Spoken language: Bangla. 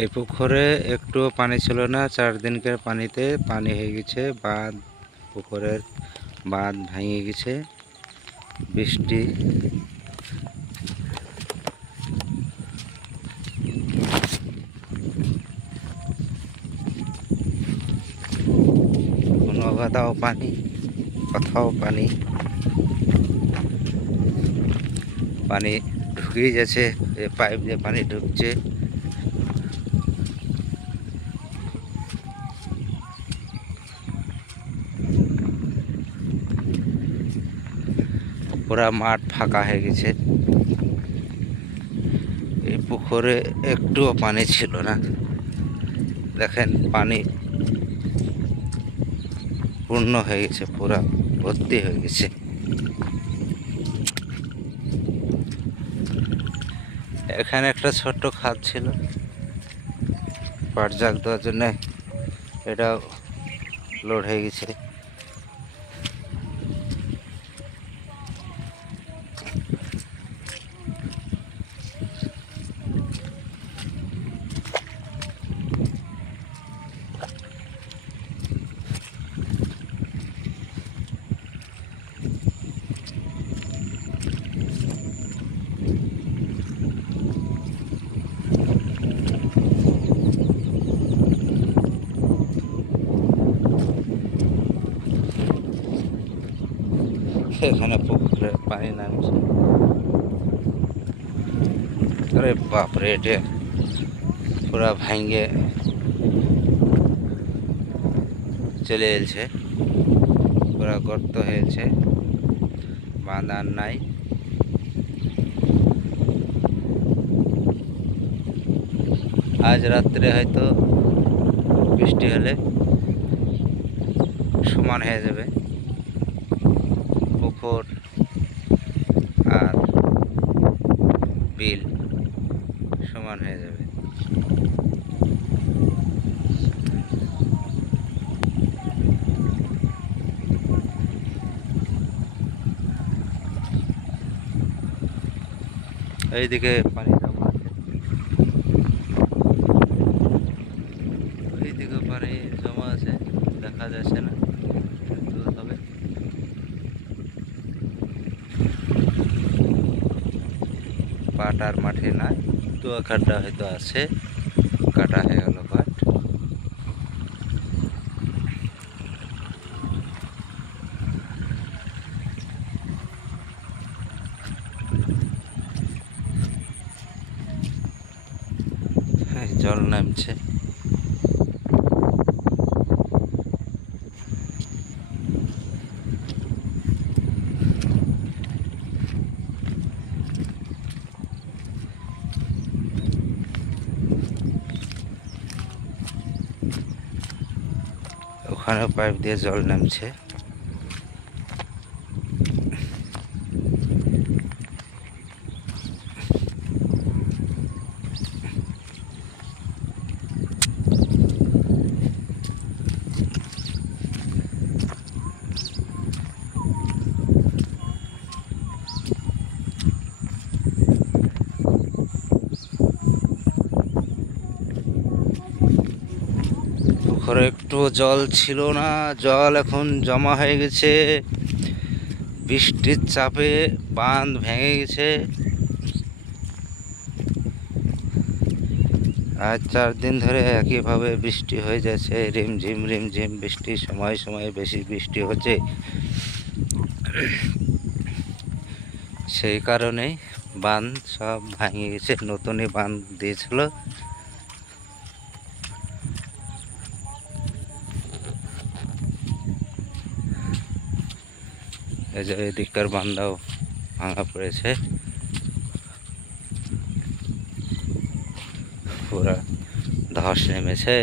এই পুকুরে একটুও পানি ছিল না, 4 দিনকার পানিতে পানি হয়ে গেছে। বাঁধ, পুকুরের বাঁধ ভেঙে গেছে বৃষ্টি। কোনো গাদাও পানি, কোথাও পানি। পানি ঢুকেই যাচ্ছে, পাইপ দিয়ে পানি ঢুকছে। পুরা মাঠ ফাঁকা হয়ে গেছে। এই পুকুরে একটুও পানি ছিল না। দেখেন পানি পূর্ণ হয়ে গেছে, পুরা ভর্তি হয়ে গেছে। এখানে একটা ছোট্ট খাদ ছিল, পাট জাগ দেওয়ার জন্য এটা লোড হয়ে গেছে। এখানে পুকুরে পানি নামছে। আরে বাপরে, এটা পুরা ভাঙ্গে চলে এলছে, পুরা গর্ত হয়েছে, বাঁধ আর নাই। আজ রাত্রে হয়তো বৃষ্টি হলে সমান হয়ে যাবে পুকুর আর বিল, সমান হয়ে যাবে। এইদিকে পানি জমা আছে, এইদিকে পানি জমা আছে, দেখা যাচ্ছে না, দূর হবে। পাট আর মাঠে না, তো খাড্ডা হয়তো আছে, কাটা হয়ে গেল পাট। জল নামছে। ওখানে পাইপ দিয়ে জল নামছে। পুকুরে একটু জল ছিল না, জল এখন জমা হয়ে গেছে। বৃষ্টির চাপে বাঁধ ভেঙে গেছে। আজ 4 দিন ধরে একইভাবে বৃষ্টি হয়ে যাচ্ছে, রিমঝিম রিমঝিম বৃষ্টি, সময় সময় বেশি বৃষ্টি হচ্ছে। সেই কারণেই বাঁধ সব ভেঙে গেছে, নতুনই বাঁধ দিয়েছিল। এই যে এদিককার বাঁধটাও ভাঙা পড়েছে, পুরা ধস নেমেছে।